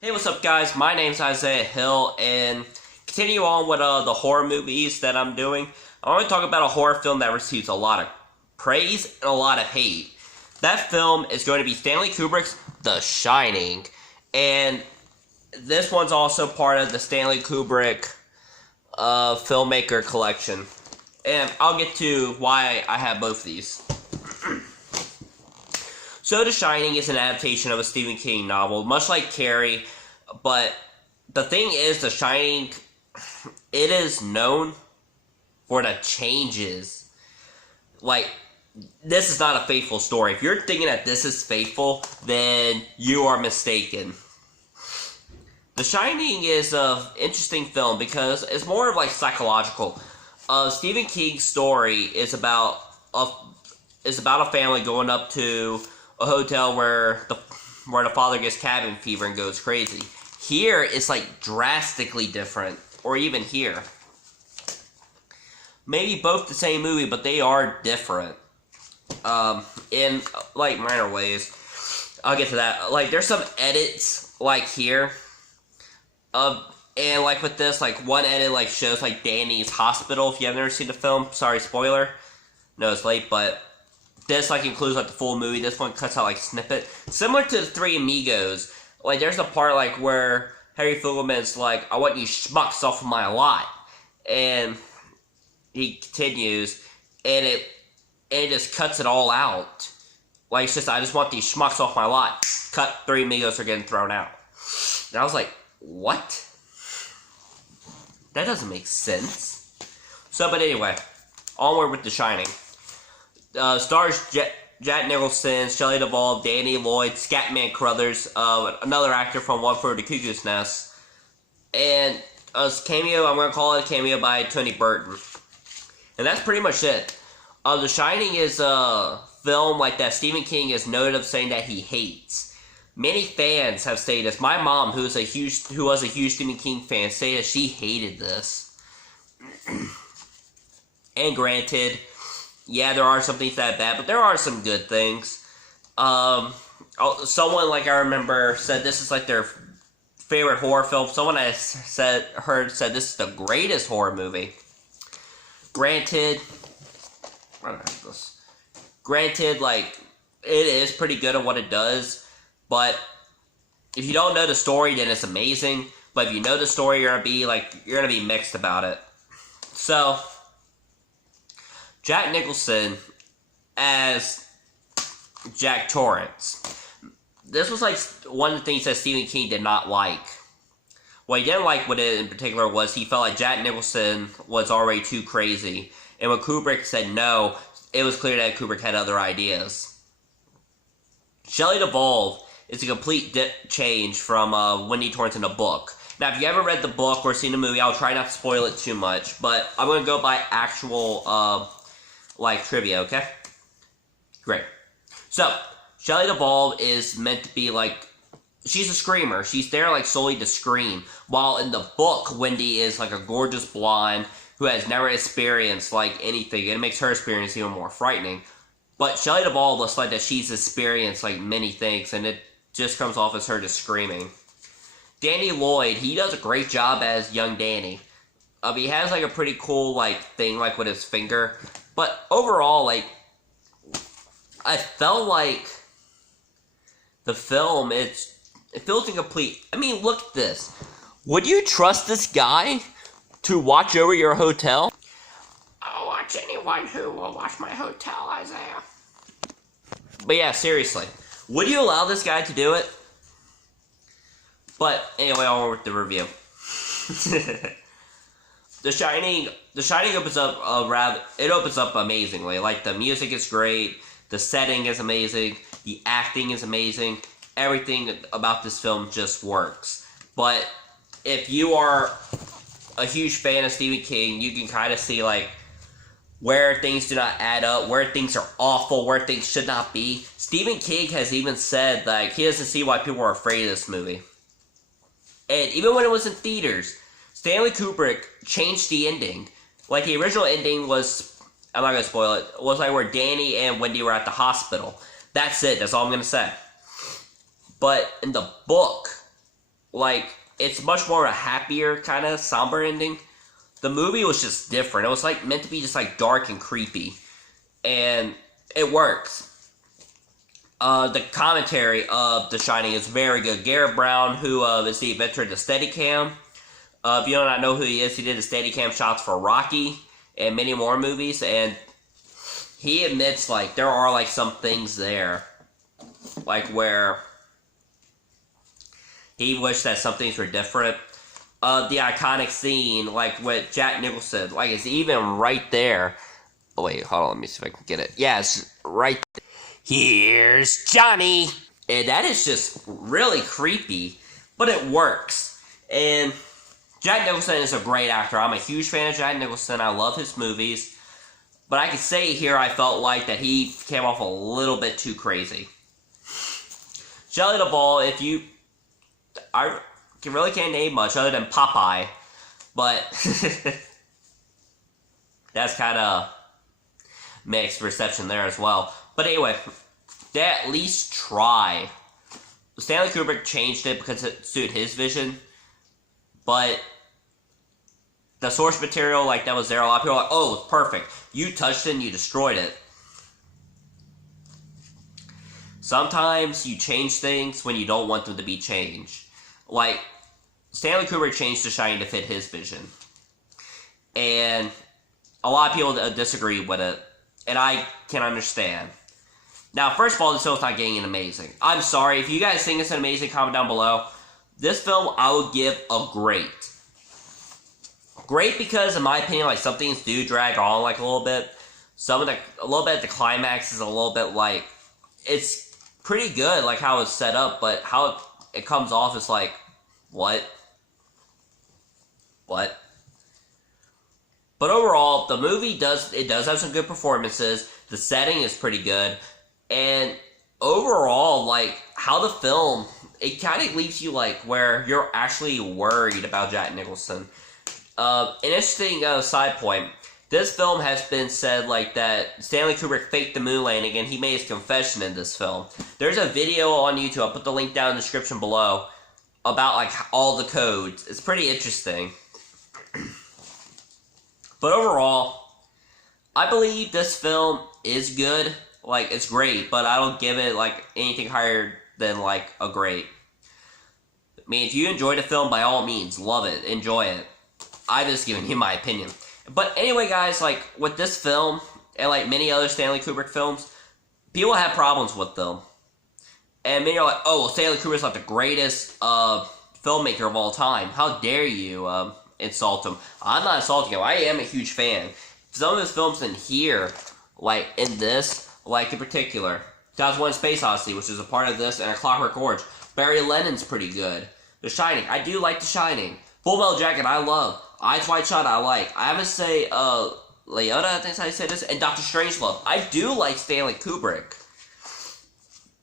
Hey, what's up, guys? My name's Isaiah Hill, and continue on with the horror movies that I'm doing. I want to talk about a horror film that receives a lot of praise and a lot of hate. That film is going to be Stanley Kubrick's The Shining, and this one's also part of the Stanley Kubrick filmmaker collection. And I'll get to why I have both of these. So, The Shining is an adaptation of a Stephen King novel, much like Carrie, but the thing is, The Shining, it is known for the changes. Like, this is not a faithful story. If you're thinking that this is faithful, then you are mistaken. The Shining is an interesting film because it's more of like psychological. Stephen King's story is about a family going up to a hotel where the father gets cabin fever and goes crazy. Here, it's like drastically different, or even here. Maybe both the same movie, but they are different. In like minor ways. I'll get to that. Like, there's some edits like here. And like with this, like one edit like shows like Danny's hospital. If you have never seen the film, sorry, spoiler. No, it's late, but this like includes like the full movie. This one cuts out like snippet, similar to the Three Amigos. Like there's a part like where Harry Fugelman's like, "I want you schmucks off of my lot," and he continues, and it just cuts it all out. Like it's just, I just want these schmucks off my lot. Cut. Three Amigos are getting thrown out. And I was like, what? That doesn't make sense. So, but anyway, onward with The Shining. Stars Jack Nicholson, Shelley Duvall, Danny Lloyd, Scatman Crothers, another actor from One Flew Over the Cuckoo's Nest, and a cameo, I'm going to call it a cameo by Tony Burton. And that's pretty much it. The Shining is a film like that Stephen King is noted of saying that he hates. Many fans have stated this. My mom, who was a huge Stephen King fan, stated she hated this. And granted, yeah, there are some things that are bad, but there are some good things. Someone, like I remember, said this is like their favorite horror film. Someone I said this is the greatest horror movie. Granted, like, it is pretty good at what it does, but if you don't know the story, then it's amazing. But if you know the story, you're gonna be mixed about it. So, Jack Nicholson as Jack Torrance. This was like one of the things that Stephen King did not like. What he didn't like with it in particular was he felt like Jack Nicholson was already too crazy. And when Kubrick said no, it was clear that Kubrick had other ideas. Shelley Duvall is a complete change from Wendy Torrance in the book. Now, if you haven't read the book or seen the movie, I'll try not to spoil it too much. But I'm going to go by actual trivia, okay? Great. So, Shelley Duvall is meant to be like, she's a screamer. She's there like solely to scream. While in the book, Wendy is like a gorgeous blonde who has never experienced like anything. And it makes her experience even more frightening. But Shelley Duvall looks like that she's experienced like many things, and it just comes off as her just screaming. Danny Lloyd, he does a great job as young Danny. He has like a pretty cool like thing like with his finger. But overall, like, I felt like the film, it feels incomplete. I mean, look at this. Would you trust this guy to watch over your hotel? I'll watch anyone who will watch my hotel, Isaiah. But yeah, seriously. Would you allow this guy to do it? But anyway, on with the review. The Shining opens up amazingly. Like, the music is great, the setting is amazing, the acting is amazing, everything about this film just works. But if you are a huge fan of Stephen King, you can kind of see, like, where things do not add up, where things are awful, where things should not be. Stephen King has even said, like, he doesn't see why people are afraid of this movie. And even when it was in theaters, Stanley Kubrick changed the ending. Like, the original ending was, I'm not going to spoil it, was like where Danny and Wendy were at the hospital. That's it. That's all I'm going to say. But in the book, like, it's much more a happier kind of somber ending. The movie was just different. It was like meant to be just like dark and creepy, and it works. The commentary of The Shining is very good. Garrett Brown, who is the inventor of the Steadicam. If you do not know who he is, he did the Steadicam shots for Rocky and many more movies, and he admits, like, there are, like, some things there, like, where he wished that some things were different. The iconic scene, like, with Jack Nicholson, like, it's even right there. Oh, wait, hold on, let me see if I can get it. Yeah, it's right there. Here's Johnny! And that is just really creepy, but it works. And Jack Nicholson is a great actor. I'm a huge fan of Jack Nicholson. I love his movies. But I can say here I felt like that he came off a little bit too crazy. Shelley Duvall, I really can't name much other than Popeye. But that's kind of mixed reception there as well. But anyway, they at least try. Stanley Kubrick changed it because it suited his vision. But the source material, like, that was there, a lot of people are like, oh, it's perfect. You touched it and you destroyed it. Sometimes you change things when you don't want them to be changed. Like, Stanley Kubrick changed The Shining to fit his vision. And a lot of people disagree with it. And I can understand. Now, first of all, this film's not getting an amazing. I'm sorry. If you guys think it's an amazing, comment down below. This film, I would give a great. Great because, in my opinion, like, some things do drag on, like, a little bit. A little bit at the climax is a little bit, like, it's pretty good, like, how it's set up, but how it comes off is like, what? What? But overall, the movie does have some good performances. The setting is pretty good. And overall, like, how the film, it kind of leaves you, like, where you're actually worried about Jack Nicholson. An interesting side point. This film has been said, like, that Stanley Kubrick faked the moon landing, and he made his confession in this film. There's a video on YouTube, I'll put the link down in the description below, about, like, all the codes. It's pretty interesting. But overall, I believe this film is good. Like, it's great, but I don't give it, like, anything higher than, like, a great. I mean, if you enjoyed the film, by all means, love it, enjoy it. I'm just giving you my opinion. But anyway, guys, like, with this film, and, like, many other Stanley Kubrick films, people have problems with them. And many are like, oh, well, Stanley Kubrick's like the greatest filmmaker of all time. How dare you insult him? I'm not insulting him. I am a huge fan. Some of his films in here, like, in this, like, in particular, 2001: Space Odyssey, which is a part of this, and A Clockwork Orange. Barry Lyndon's pretty good. The Shining, I do like The Shining. Full Metal Jacket, I love. Eyes Wide Shut, I like. I have to say, Leota, I think that's how you say this, and Dr. Strangelove. I do like Stanley Kubrick.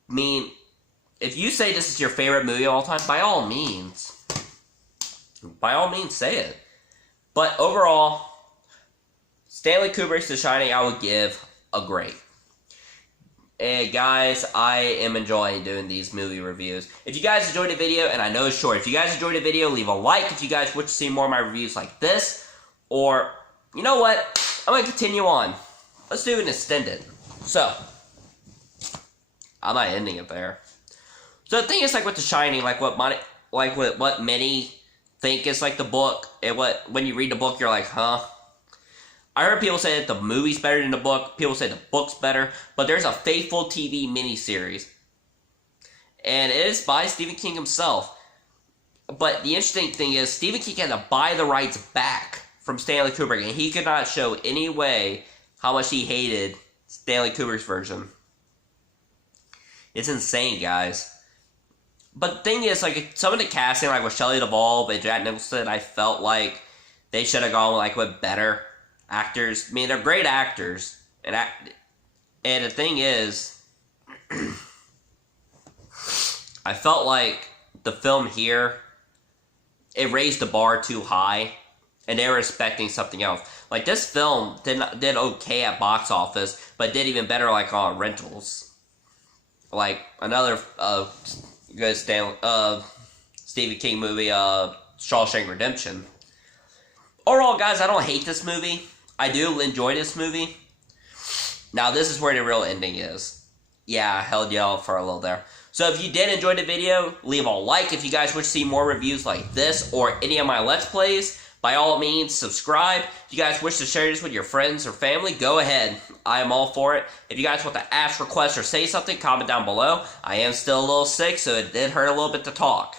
I mean, if you say this is your favorite movie of all time, by all means, say it. But overall, Stanley Kubrick's The Shining, I would give a great. And guys, I am enjoying doing these movie reviews. If you guys enjoyed the video, and I know it's short, if you guys enjoyed the video, leave a like if you guys wish to see more of my reviews like this. Or, you know what? I'm going to continue on. Let's do an extended. So, I'm not ending it there. So the thing is, like, with The Shining, like what many think is like the book, and when you read the book, you're like, huh? I heard people say that the movie's better than the book. People say the book's better. But there's a Faithful TV miniseries. And it is by Stephen King himself. But the interesting thing is, Stephen King had to buy the rights back from Stanley Kubrick. And he could not show any way how much he hated Stanley Kubrick's version. It's insane, guys. But the thing is, like, some of the casting, like with Shelley Duvall and Jack Nicholson, I felt like they should have gone, like, with better actors. I mean, they're great actors, and the thing is, I felt like the film here, it raised the bar too high, and they were expecting something else. Like, this film did okay at box office, but did even better, like, on rentals. Like, another good Stanley Stephen King movie, Shawshank Redemption. Overall, guys, I don't hate this movie. I do enjoy this movie. Now, this is where the real ending is. Yeah, I held y'all for a little there. So if you did enjoy the video, leave a like. If you guys wish to see more reviews like this or any of my Let's Plays, by all means, subscribe. If you guys wish to share this with your friends or family, go ahead. I am all for it. If you guys want to ask, request, or say something, comment down below. I am still a little sick, so it did hurt a little bit to talk.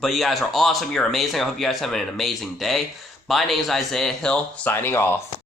But you guys are awesome. You're amazing. I hope you guys have an amazing day. My name is Isaiah Hill, signing off.